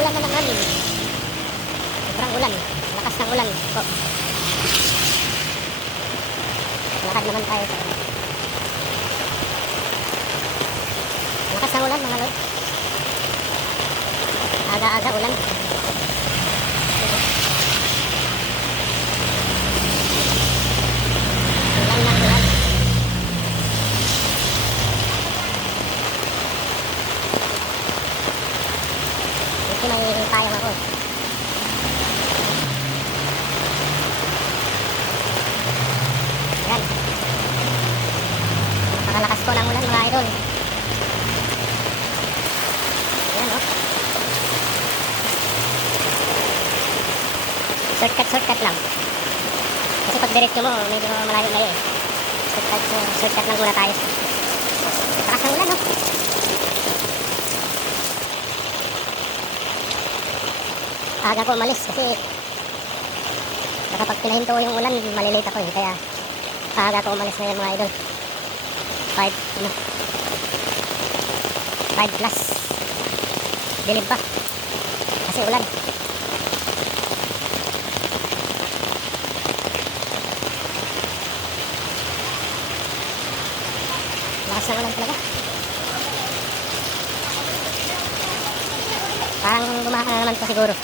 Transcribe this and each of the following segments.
Uulan na naman. Sobrang ulan. Lakas ng ulan po. Lakad naman tayo sa ulan. Lakas ng ulan mga lord. Aga-aga ulan. Ulan ng ulan. Hindi may payong ako. Yan. Napakalakas po ng ulan mga idol. Yan oh. Shortcut lang. Kasi pag diretso mo, medyo malayo-layo eh. Shortcut lang muna tayo. Lakas ng ulan no. Aga ko umalis kasi baka pag pinahinto ko yung ulan, malilate ako eh. Kaya aga ko umalis ngayon mga idol. 5 plus. Dilim pa. Kasi ulan. Lakas ng ulan talaga. Parang bumaha naman po siguro.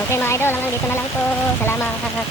Okay mga idol, hanggang dito na lang po. Salamat.